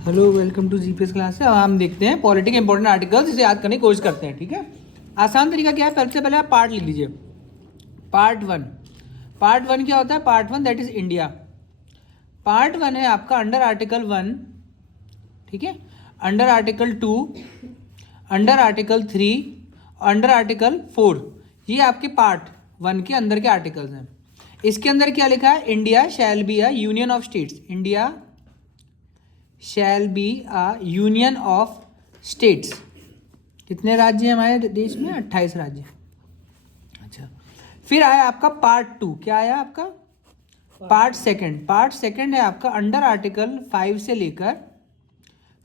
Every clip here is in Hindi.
Hello, welcome to GPS class से। अब हम देखते हैं पॉलिटी के इंपॉर्टेंट आर्टिकल्स, इसे याद करने की कोशिश करते हैं। ठीक है, आसान तरीका क्या है, सबसे पहले आप पार्ट लिख लीजिए। Part one. पार्ट वन क्या होता है? Part one that is India. Part one है आपका अंडर आर्टिकल 1, ठीक है, under article 2, under article 3, under article 4। ये आपके पार्ट वन के अंदर के आर्टिकल्स हैं। इसके अंदर क्या लिखा है? India shall be a union of states. India shall be a union of states. कितने राज्य हैं हमारे देश में? 28 राज्य। अच्छा, फिर आया आपका पार्ट टू। क्या आया आपका? Part second. पार्ट सेकंड है आपका अंडर आर्टिकल 5 से लेकर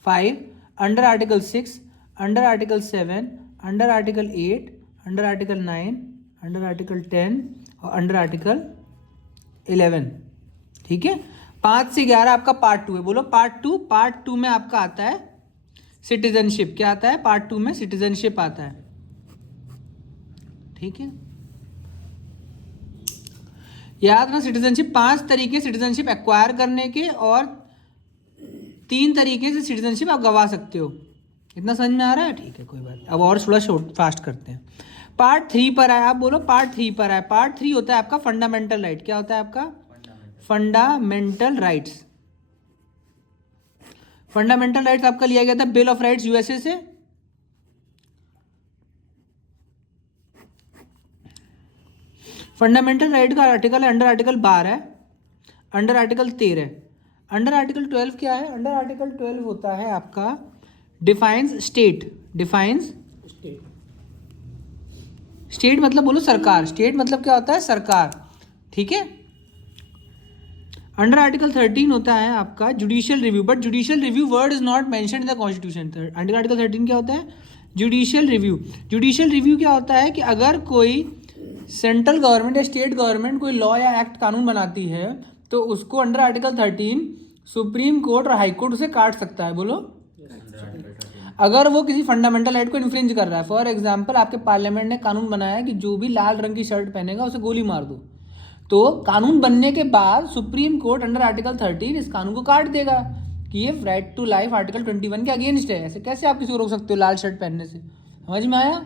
5, under article 6, under article 7, under article 8, under article 9, under article 10 और अंडर आर्टिकल 11। ठीक है, 5 से 11 आपका पार्ट टू है। बोलो पार्ट टू। पार्ट टू में आपका आता है सिटीजनशिप। क्या आता है? पार्ट टू में सिटीजनशिप आता है। ठीक है, याद रखना सिटीजनशिप 5 तरीके सिटीजनशिप एक्वायर करने के, और 3 तरीके से सिटीजनशिप आप गवा सकते हो। इतना समझ में आ रहा है? ठीक है, कोई बात नहीं। अब और थोड़ा शॉर्ट फास्ट करते हैं। पार्ट 3 पर आए। आप बोलो पार्ट 3 पर आए। पार्ट 3 होता है आपका फंडामेंटल राइट। क्या होता है आपका? Fundamental rights. फंडामेंटल राइट्स आपका लिया गया था बिल ऑफ राइट्स यूएसए से। फंडामेंटल राइट का आर्टिकल है under article 12, under article 13। Under article 12 क्या है? अंडर आर्टिकल 12 होता है आपका डिफाइंस स्टेट। डिफाइंस स्टेट मतलब बोलो सरकार। स्टेट मतलब क्या होता है? सरकार। ठीक है, अंडर आर्टिकल 13 होता है आपका judicial review. But judicial review word is not mentioned in the constitution. Under article 13 क्या होता है? Judicial review. जुडिशियल रिव्यू क्या होता है कि अगर कोई सेंट्रल गवर्नमेंट या स्टेट गवर्नमेंट कोई लॉ या एक्ट कानून बनाती है तो उसको अंडर आर्टिकल 13 सुप्रीम कोर्ट और हाई कोर्ट उसे काट सकता है। बोलो, अगर वो किसी फंडामेंटल राइट को इन्फ्रिंज कर रहा है। फॉर एग्जाम्पल, आपके पार्लियामेंट ने कानून बनाया कि जो भी लाल रंग की शर्ट पहनेगा उसे गोली मार दो, तो कानून बनने के बाद सुप्रीम कोर्ट अंडर आर्टिकल 13 इस कानून को काट देगा कि ये राइट टू लाइफ आर्टिकल 21 के अगेंस्ट है। ऐसे कैसे आप किसी को रोक सकते हो लाल शर्ट पहनने से? समझ में आया?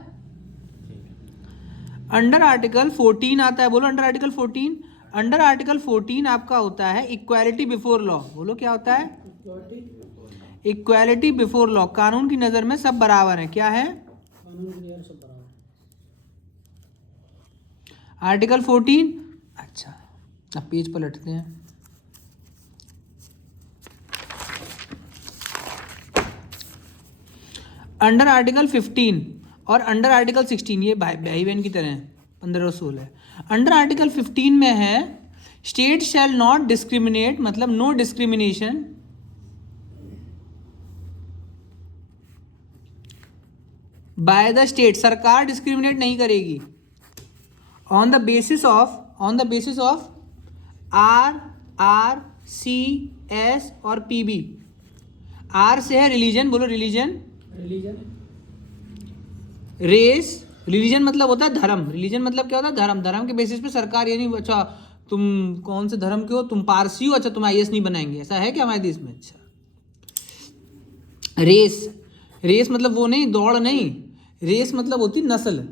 अंडर आर्टिकल 14 आता है। बोलो अंडर आर्टिकल 14। अंडर आर्टिकल 14 आपका होता है इक्वालिटी बिफोर लॉ। बोलो क्या होता है? Equality before law. कानून की नजर में सब बराबर है। क्या है? आर्टिकल 14। अच्छा, अब पेज पलटते हैं। अंडर आर्टिकल 15 और अंडर आर्टिकल 16 ये भाई बहन की तरह है। 15 और 16 है। अंडर आर्टिकल 15 में है स्टेट शैल नॉट डिस्क्रिमिनेट, मतलब no discrimination by the state. सरकार डिस्क्रिमिनेट नहीं करेगी on the basis of R C S और पीबी। आर से है रिलीजन। बोलो रिलीजन। रेस। रिलीजन मतलब होता है धर्म। रिलीजन मतलब क्या होता है? धर्म। धर्म के बेसिस पे सरकार ये नहीं, अच्छा तुम कौन से धर्म के हो, तुम पारसी हो, अच्छा तुम आईएएस नहीं बनाएंगे। ऐसा है क्या हमारे देश में? अच्छा, रेस। रेस मतलब वो नहीं, दौड़ नहीं। रेस मतलब होती नस्ल।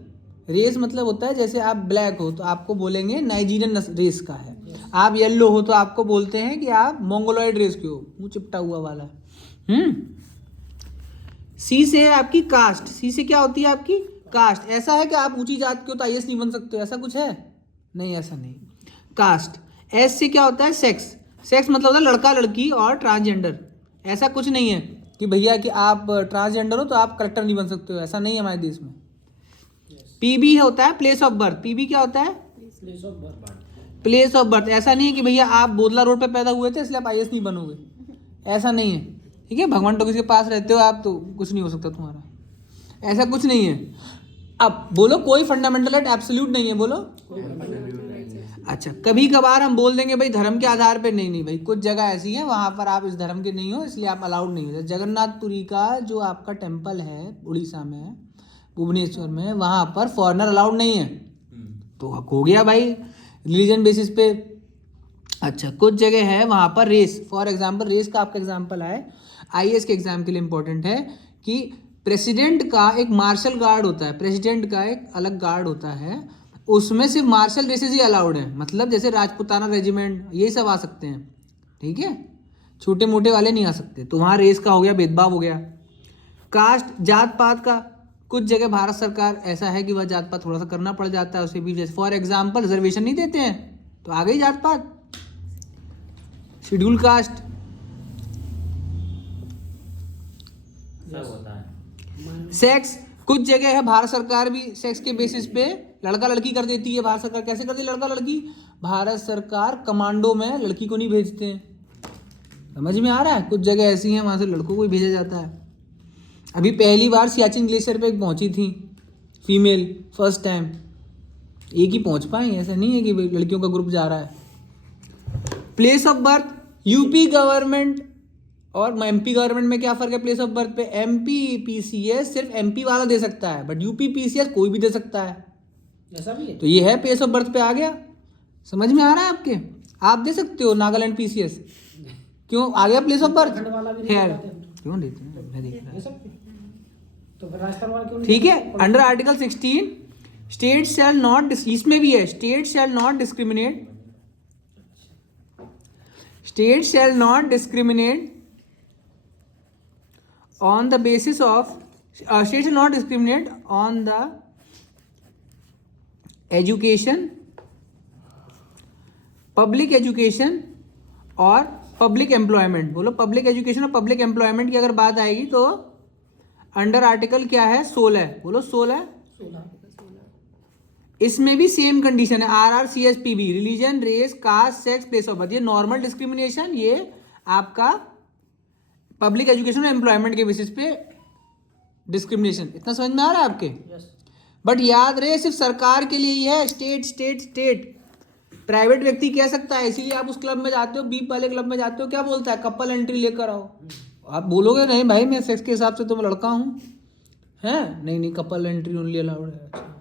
रेस मतलब होता है जैसे आप ब्लैक हो तो आपको बोलेंगे नाइजीरियन रेस का है। आप येलो हो तो आपको बोलते हैं कि आप मोंगोलॉइड रेस के हो, मुंह चिपटा हुआ वाला। सी से है आपकी कास्ट। सी से क्या होती है आपकी? कास्ट। ऐसा है कि आप ऊंची जात के हो तो आईएएस नहीं बन सकते हो, ऐसा कुछ है? नहीं, ऐसा नहीं। कास्ट। एस से क्या होता है? सेक्स। सेक्स मतलब होता है लड़का लड़की और ट्रांसजेंडर। ऐसा कुछ नहीं है कि भैया कि आप ट्रांसजेंडर हो तो आप कलेक्टर नहीं बन सकते हो, ऐसा नहीं है हमारे देश में। पीबी होता है प्लेस ऑफ बर्थ। पीबी क्या होता है? Place of birth. ऐसा नहीं है कि भैया आप बोदला रोड पे पैदा हुए थे इसलिए आप आईएएस नहीं बनोगे, ऐसा नहीं है। ठीक है, भगवान टॉकीज के पास रहते हो आप तो कुछ नहीं हो सकता तुम्हारा, ऐसा कुछ नहीं है। अब बोलो कोई फंडामेंटल राइट एब्सोल्यूट नहीं है। बोलो अच्छा, कभी कभार हम बोल देंगे भाई धर्म के आधार पे नहीं भाई, कुछ जगह ऐसी है वहां पर आप इस धर्म के नहीं हो इसलिए आप अलाउड नहीं हो। जगन्नाथपुरी का जो आपका टेम्पल है उड़ीसा में, भुवनेश्वर में, वहां पर फॉरेनर अलाउड नहीं है, तो हो गया भाई रिलीजन बेसिस पे। अच्छा, कुछ जगह है वहां पर रेस। फॉर एग्जाम्पल, रेस का आपका एग्जाम्पल है, आईएएस के एग्जाम के लिए इंपॉर्टेंट है कि प्रेसिडेंट का एक मार्शल गार्ड होता है, प्रेसिडेंट का एक अलग गार्ड होता है, उसमें सिर्फ मार्शल रेसेस ही अलाउड है, मतलब जैसे राजपूताना रेजिमेंट ये सब आ सकते हैं, ठीक है, छोटे मोटे वाले नहीं आ सकते। तो वहाँ रेस का हो गया, भेदभाव हो गया। कास्ट जात पात का कुछ जगह भारत सरकार ऐसा है कि वह जात पात थोड़ा सा करना पड़ जाता है उसे भी, जैसे फॉर एग्जाम्पल रिजर्वेशन नहीं देते हैं तो आ गई जात पात। शेड्यूल कास्ट सब होता है। सेक्स कुछ जगह है भारत सरकार भी सेक्स के बेसिस पे लड़का लड़की कर देती है। भारत सरकार कैसे करती है लड़का लड़की? भारत सरकार कमांडो में लड़की को नहीं भेजते हैं, समझ में आ रहा है? कुछ जगह ऐसी हैं वहाँ से लड़कों को ही भेजा जाता है। अभी पहली बार सियाचिन ग्लेशियर पे एक पहुंची थी फीमेल, फर्स्ट टाइम, एक ही पहुंच पाई, ऐसा नहीं है कि लड़कियों का ग्रुप जा रहा है। Place of birth UP government और एमपी गवर्नमेंट में क्या फर्क है प्लेस ऑफ बर्थ पे? एमपी पीसीएस सिर्फ एमपी वाला दे सकता है, बट यूपी पीसीएस कोई भी दे सकता है, ऐसा भी है। तो ये है प्लेस ऑफ बर्थ पे आ गया। समझ में आ रहा है आपके? आप दे सकते हो नागालैंड पीसीएस, क्यों आ गया प्लेस ऑफ बर्थ? उत्तराखंड वाला भी नहीं खैर देते हैं। क्यों देते हैं, मैं देख रहा दे हूं। सकते हैं। तो फिर राजस्थान वाला क्यों नहीं ठीक है, देते? Under article 16 state shall not, इसमें भी है state shall not discriminate, state shall not discriminate on the basis of, state shall not discriminate on the education, public education और पब्लिक एम्प्लॉयमेंट। बोलो पब्लिक एजुकेशन और पब्लिक एम्प्लॉयमेंट की अगर बात आएगी तो अंडर आर्टिकल क्या है? 16। बोलो 16। 16। इसमें भी सेम कंडीशन है, RRCSPB, religion, race, caste, sex, place of birth. ये नॉर्मल डिस्क्रिमिनेशन, ये आपका पब्लिक एजुकेशन और एम्प्लॉयमेंट के बेसिस पे डिस्क्रिमिनेशन। इतना समझ में आ रहा है आपके? यस। बट याद रहे सिर्फ सरकार के लिए ही है, स्टेट स्टेट स्टेट, प्राइवेट व्यक्ति कह सकता है। इसीलिए आप उस क्लब में जाते हो, बीप वाले क्लब में जाते हो, क्या बोलता है? कपल एंट्री लेकर आओ। आप बोलोगे नहीं भाई मैं सेक्स के हिसाब से तो मैं लड़का हूँ, हैं? नहीं नहीं, कपल एंट्री ओनली अलाउड है। अच्छा,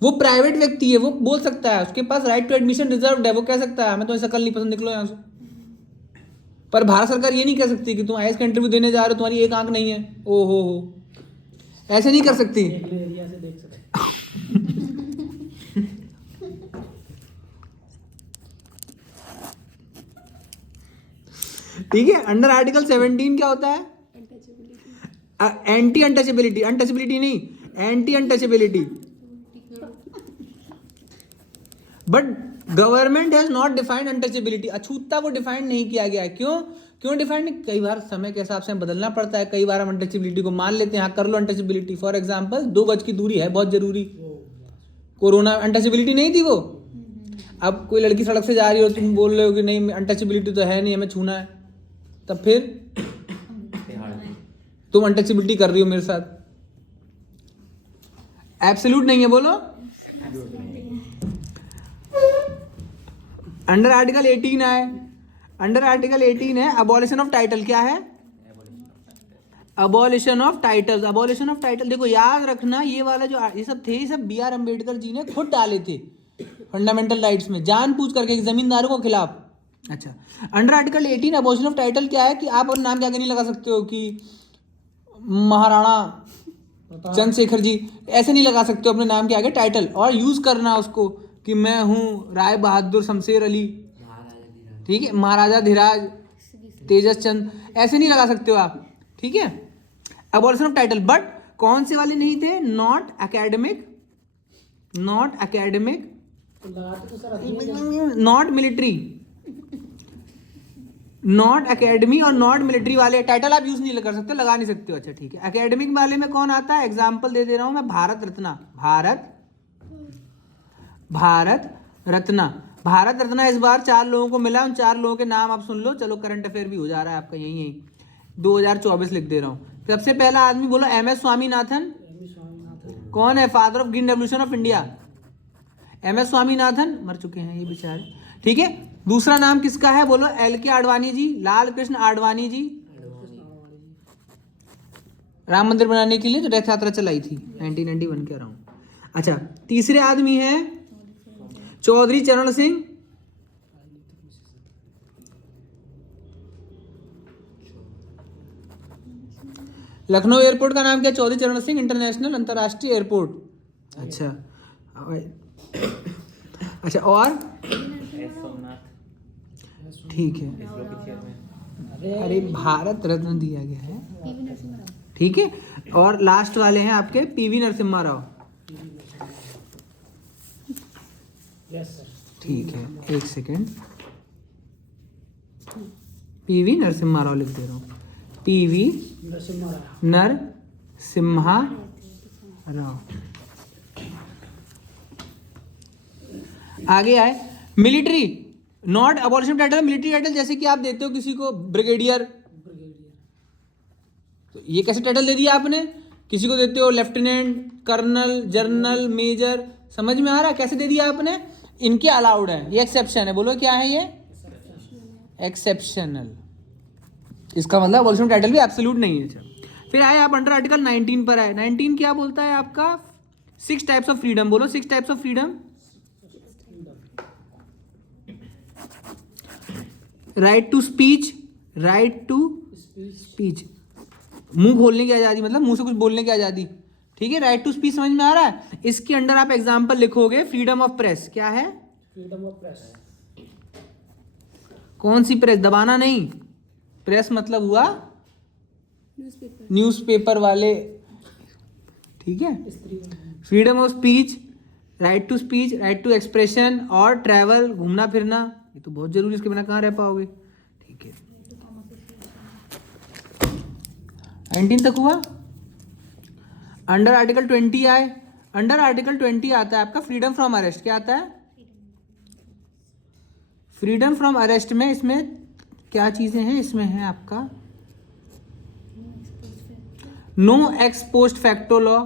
वो प्राइवेट व्यक्ति है, वो बोल सकता है, उसके पास राइट टू एडमिशन रिजर्व्ड है, वो कह सकता है मैं तुम्हें शकल नहीं पसंद, निकलो यहाँ से। पर भारत सरकार ये नहीं कह सकती कि तुम आईएएस का इंटरव्यू देने जा रहे हो, तुम्हारी एक आंख नहीं है, ओ हो, ऐसे नहीं कर सकती। अगले एरिया से देख सकते। ठीक है, अंडर आर्टिकल 17 क्या होता है? एंटी अनटचेबिलिटी, अनटचेबिलिटी नहीं, anti untouchability. But government has not defined untouchability, अछूतता को डिफाइंड नहीं किया गया है। क्यों डिफाइंड नहीं? कई बार समय के हिसाब से बदलना पड़ता है, कई बार हम अनटचेबिलिटी को मान लेते हैं, हाँ कर लो अनटचेबिलिटी। फॉर एग्जाम्पल 2 गज की दूरी है बहुत जरूरी, कोरोना अनटचेबिलिटी नहीं थी वो। अब कोई लड़की सड़क से जा रही हो, तुम बोल रहे हो कि नहीं अनटचेबिलिटी तो है नहीं, हमें छूना है, तब फिर तुम अनटचेबिलिटी कर रही हो मेरे साथ। एब्सोल्यूट नहीं है, बोलो। अंडर आर्टिकल 18 है, अंडर आर्टिकल 18 है अबॉलिशन ऑफ टाइटल। क्या है? Abolition of title. Abolition of title देखो याद रखना, ये वाला जो ये सब थे, ये सब BR अम्बेडकर जी ने खुद डाले थे फंडामेंटल राइट्स में, जानबूझ करके जमींदारों के खिलाफ। अच्छा, under article 18 abolition of title क्या है कि आप और नाम जाके नहीं लगा सकते हो कि महाराणा चंद्रशेखर जी, ऐसे नहीं लगा सकते हो अपने नाम के आगे टाइटल, और यूज करना उसको कि मैं हूँ राय बहादुर शमशेर अली, ठीक है, महाराजा धीराज तेजस चंद, ऐसे नहीं लगा सकते हो आप, ठीक है। अबॉलिशन ऑफ टाइटल, बट कौन से वाले नहीं थे? Not academic, not academic, not military, not academy और नॉट मिलिट्री वाले टाइटल आप यूज नहीं कर सकते, लगा नहीं सकते हो। अच्छा ठीक है, एकेडमिक वाले में कौन आता है? एग्जाम्पल दे रहा हूं मैं, भारत रत्ना, भारत रत्ना, भारत रत्ना इस बार 4 लोगों को मिला, उन 4 लोगों के नाम आप सुन लो। चलो करंट अफेयर भी हो जा रहा है आपका, यही 2024 लिख दे रहा हूँ। सबसे पहला आदमी बोलो MS स्वामीनाथन। कौन है? Father of green revolution of India, MS Swaminathan, मर चुके हैं ये बेचारे, ठीक है। दूसरा नाम किसका है? बोलो LK आडवाणी जी, लाल कृष्ण आडवाणी जी, राम मंदिर बनाने के लिए जो रथ यात्रा चलाई थी 1991 कह रहा हूं। अच्छा, तीसरे आदमी है चौधरी चरण सिंह, लखनऊ एयरपोर्ट का नाम क्या? चौधरी चरण सिंह इंटरनेशनल अंतर्राष्ट्रीय एयरपोर्ट। अच्छा अच्छा, और ठीक है। अरे भारत रत्न दिया गया है, ठीक है। और लास्ट वाले हैं आपके PV Narasimha Rao. Yes sir. ठीक है, एक सेकेंड, पीवी नरसिम्हा राव लिख दे रहा हूँ। पीवी नरसिम्हा राव। नरसिम्हा राव। आगे आए, military not abolition title, military title जैसे कि आप देते हो किसी को ब्रिगेडियर, तो ये कैसे टाइटल दे दिया आपने? किसी को देते हो लेफ्टिनेंट, कर्नल, जनरल, मेजर, समझ में आ रहा है कैसे दे दिया आपने? इनके अलाउड है, ये एक्सेप्शन है। बोलो क्या है ये? एक्सेप्शनल। इसका मतलब अबॉलिशन टाइटल भी एब्सोल्यूट नहीं है। फिर आए आप अंडर आर्टिकल 19 पर आए। 19 क्या बोलता है आपका? 6 टाइप्स ऑफ फ्रीडम। बोलो 6 types of freedom. Right to speech, right to speech, मुंह खोलने की आजादी, मतलब मुंह से कुछ बोलने की आजादी, ठीक है। राइट टू स्पीच समझ में आ रहा है? इसके अंडर आप एग्जांपल लिखोगे, फ्रीडम ऑफ प्रेस। क्या है? Freedom of press. कौन सी प्रेस? दबाना नहीं, प्रेस मतलब हुआ न्यूज़पेपर वाले, ठीक है। Freedom of speech, right to speech, right to expression और ट्रैवल, घूमना फिरना, ये तो बहुत जरूरी, इसके बिना कहाँ रह पाओगे, ठीक है। 19 तक हुआ। अंडर आर्टिकल 20 आए। अंडर आर्टिकल 20 आता है आपका फ्रीडम फ्रॉम अरेस्ट। क्या आता है? फ्रीडम फ्रॉम अरेस्ट में इसमें क्या चीजें हैं? इसमें है आपका no ex post facto law,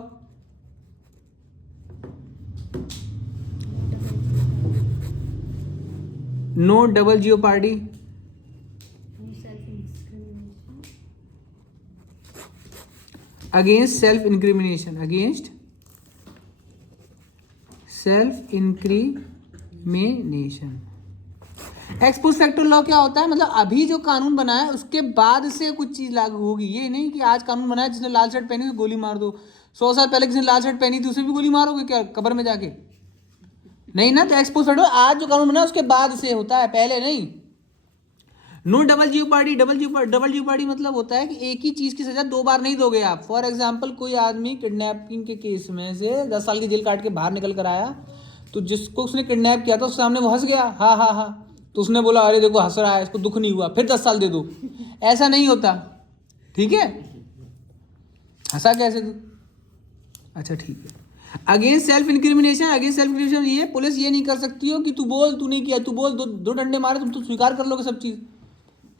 no double jeopardy, against self incrimination, against self incrimination. Expose factor law क्या होता है? मतलब अभी जो कानून बना है उसके बाद से कुछ चीज लागू होगी। ये नहीं कि आज कानून बना है, जिसने लाल शर्ट पहनी उसे गोली मार दो। 100 साल पहले किसी ने लाल शर्ट पहनी थी, उसे भी गोली मारोगे क्या कब्र में जाके? नहीं ना। तो एक्सपोज फैक्टर आज जो कानून बना है उसके बाद से होता है, पहले नहीं। No double jeopardy, double jeopardy मतलब होता है कि एक ही चीज की सजा 2 बार नहीं दोगे आप। फॉर एग्जाम्पल, कोई आदमी किडनैपिंग के केस में से 10 साल की जेल काट के बाहर निकल कर आया, तो जिसको उसने किडनैप किया था उसके सामने वो हंस गया, हा हा हा, तो उसने बोला अरे देखो हंस रहा है, इसको दुख नहीं हुआ, फिर 10 साल दे दो। ऐसा नहीं होता, ठीक है। हंसा कैसे तू? अच्छा ठीक है। Against self incrimination, against self incrimination ये पुलिस ये नहीं कर सकती हो कि तू बोल तू नहीं किया, तू बोल, दो डंडे मारे तुम तो स्वीकार कर लोगे सब चीज,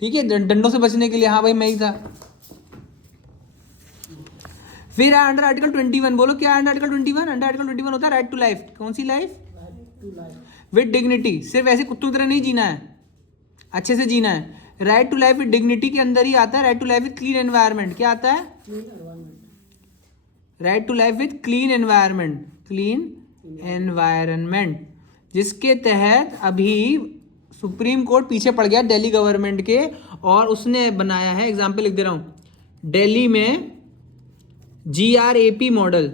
ठीक है, डंडों से बचने के लिए, हाँ भाई मैं ही था। फिर अंडर आर्टिकल 21, बोलो क्या अंडर आर्टिकल 21? अंडर आर्टिकल 21 होता है राइट टू लाइफ। कौन सी लाइफ? With dignity. सिर्फ ऐसे कुत्तों की तरह नहीं जीना है, अच्छे से जीना है। Right to life with dignity के अंदर ही आता है right to life with clean environment. क्या आता है? Right to life with clean environment, clean environment, जिसके तहत अभी सुप्रीम कोर्ट पीछे पड़ गया दिल्ली गवर्नमेंट के, और उसने बनाया है, एग्जाम्पल लिख दे रहा हूं, दिल्ली में GRAP मॉडल।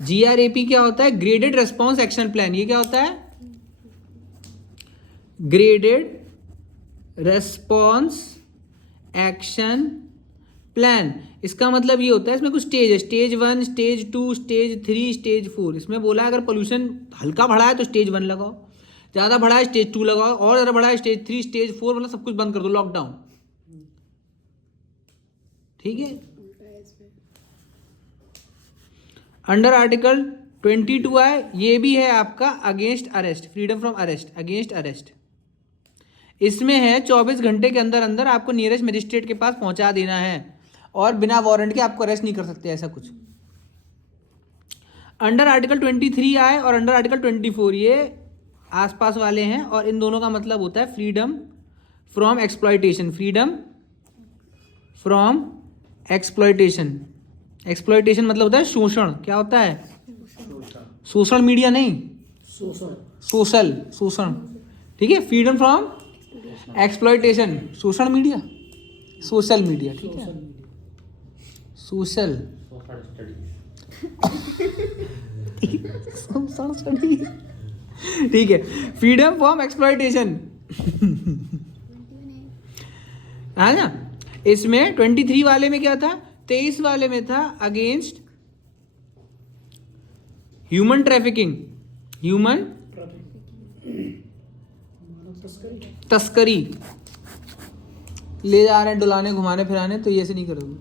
GRAP क्या होता है? Graded response action plan. ये क्या होता है? Graded response action plan. इसका मतलब ये होता है, इसमें कुछ स्टेज है, स्टेज 1, स्टेज 2, स्टेज 3, स्टेज 4। इसमें बोला अगर पोल्यूशन हल्का बढ़ा है तो स्टेज 1 लगाओ, ज़्यादा बढ़ा है स्टेज 2 लगाओ, और ज़्यादा बढ़ा है स्टेज 3, स्टेज 4, मतलब सब कुछ बंद कर दो, लॉकडाउन, ठीक है। अंडर आर्टिकल 22 है, ये भी है आपका against arrest, freedom from arrest, against arrest. इसमें है 24 घंटे के अंदर अंदर आपको नियरेस्ट मजिस्ट्रेट के पास पहुंचा देना है, और बिना वारंट के आपको अरेस्ट नहीं कर सकते, ऐसा कुछ। अंडर आर्टिकल 23 आए और अंडर आर्टिकल 24, ये आसपास वाले हैं, और इन दोनों का मतलब होता है freedom from exploitation, freedom from exploitation. Exploitation मतलब होता है शोषण। क्या होता है? सोशल मीडिया नहीं, सोशल शोषण, ठीक है। Freedom from exploitation, social media, social media, ठीक है, सोशल मीडिया, सोशल ठीक है। फ्रीडम फ्रॉम एक्सप्लॉयटेशन है ना। इसमें 23 वाले में क्या था, 23 वाले में था अगेंस्ट ह्यूमन ट्रैफिकिंग, ह्यूमन मानव तस्करी, तस्करी, ले जा रहे हैं डुलाने घुमाने फिराने, तो ये ऐसे नहीं करोगे,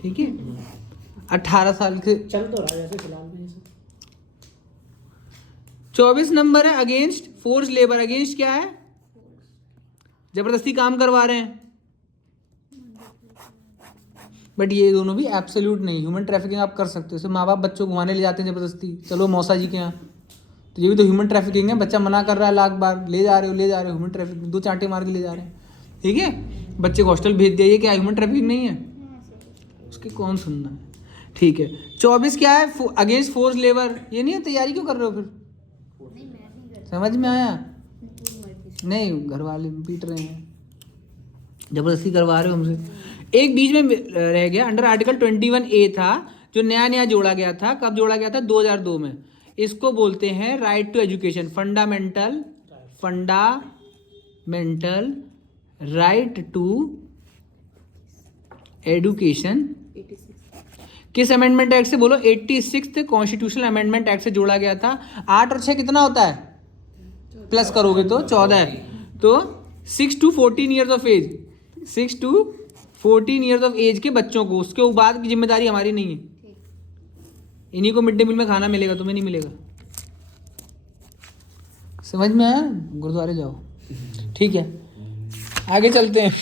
ठीक है। 18 साल के। चल तो रहा है जैसे फिलहाल में ये सब। 24 नंबर है अगेंस्ट फोर्स लेबर, अगेंस्ट क्या है, जबरदस्ती काम करवा रहे हैं, बट ये दोनों भी एब्सोल्यूट नहीं। ह्यूमन ट्रैफिकिंग आप कर सकते हो, जैसे माँ बाप बच्चों को घुमाने ले जाते हैं जबरदस्ती, चलो मौसा जी के यहाँ, तो ये भी तो ह्यूमन ट्रैफिकिंग है। बच्चा मना कर रहा है लाख बार, ले जा रहे हो ह्यूमन ट्रैफिकिंग, 2 चांटे मार के ले जा रहे हैं, ठीक है। बच्चे को हॉस्टल भेज दिया, ये क्या ह्यूमन ट्रैफिकिंग नहीं है, उसके कौन सुनना है, ठीक है। 24 क्या है, अगेंस्ट फोर्स लेबर, ये नहीं है, तैयारी क्यों कर रहे हो फिर, समझ में आया नहीं, घर वाले पीट रहे हैं, जबरदस्ती करवा रहे हो हमसे। एक बीच में रह गया, अंडर आर्टिकल 21A था, जो नया नया जोड़ा गया था, कब जोड़ा गया था, 2002 में। इसको बोलते हैं right to education, fundamental right to education. किस अमेंडमेंट एक्ट से, बोलो, 86 कॉन्स्टिट्यूशनल अमेंडमेंट एक्ट से जोड़ा गया था। 8 और 6 कितना होता है, प्लस करोगे तो 14 है, तो 6 to 14 years of age, 6 to 14 years of age के बच्चों को, उसके बाद की जिम्मेदारी हमारी नहीं है। इन्हीं को मिड डे मील में खाना मिलेगा, तुम्हें नहीं मिलेगा, समझ में आया, गुरुद्वारे जाओ, ठीक है। आगे चलते हैं।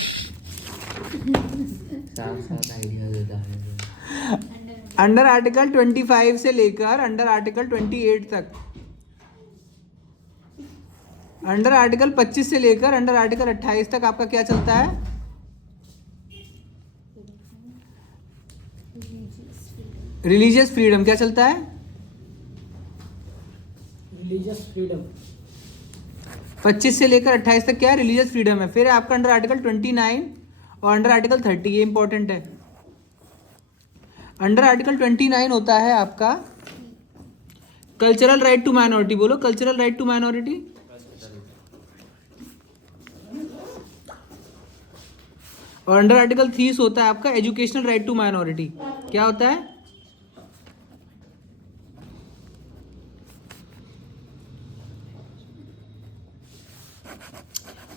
अंडर आर्टिकल 25 से लेकर अंडर आर्टिकल 28 तक, अंडर आर्टिकल 25 से लेकर अंडर आर्टिकल 28 तक आपका क्या चलता है, रिलीजियस फ्रीडम। क्या चलता है, रिलीजियस फ्रीडम। 25 से लेकर 28 तक क्या है, रिलीजियस फ्रीडम है। फिर आपका अंडर आर्टिकल 29 और अंडर आर्टिकल 30, ये इंपॉर्टेंट है। अंडर आर्टिकल 29 होता है आपका कल्चरल राइट टू माइनॉरिटी, बोलो कल्चरल राइट टू माइनॉरिटी। और अंडर आर्टिकल 30 होता है आपका एजुकेशनल राइट टू माइनॉरिटी। क्या होता है,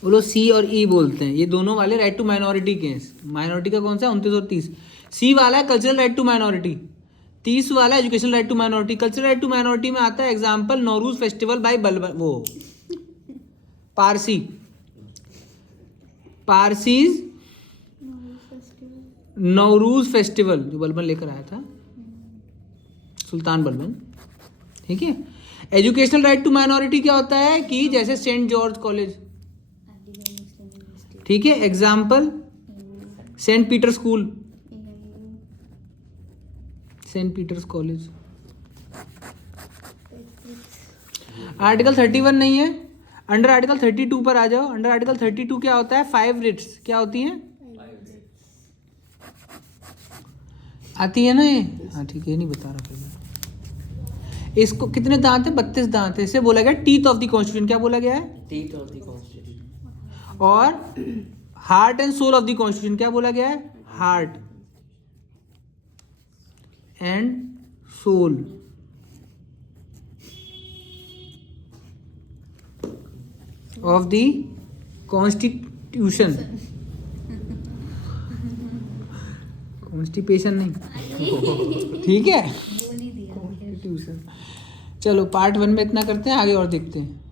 बोलो सी और ई बोलते हैं, ये दोनों वाले राइट टू माइनॉरिटी के हैं। माइनॉरिटी का कौन सा, 29 और 30। सी वाला है कल्चरल राइट टू माइनॉरिटी, 30 वाला educational right to minority. Cultural right to minority में आता है example Nowruz festival by Balban, वो पारसीज नौरूज फेस्टिवल जो बलबन लेकर आया था, सुल्तान बलबन, ठीक है। एजुकेशनल राइट टू माइनॉरिटी क्या होता है कि जैसे सेंट जॉर्ज कॉलेज, ठीक है, example saint Peter school, saint Peter's college. Article 31 नहीं है, अंडर आर्टिकल 32 पर आ जाओ। अंडर आर्टिकल 32 क्या होता है, 5 रिट्स क्या होती हैं, आती है ना ये, हाँ ठीक है, नहीं बता रहा फिर। इसको कितने दांत है, 32 दांत है। इसे बोला गया टीथ ऑफ द कॉन्स्टिट्यूशन। क्या बोला गया है, टीथ ऑफ द कॉन्स्टिट्यूशन। और heart and soul of the constitution क्या बोला गया है, heart and soul of the constitution. Constipation नहीं, ठीक है, कॉन्स्टिट्यूशन। चलो पार्ट 1 में इतना करते हैं, आगे और देखते हैं।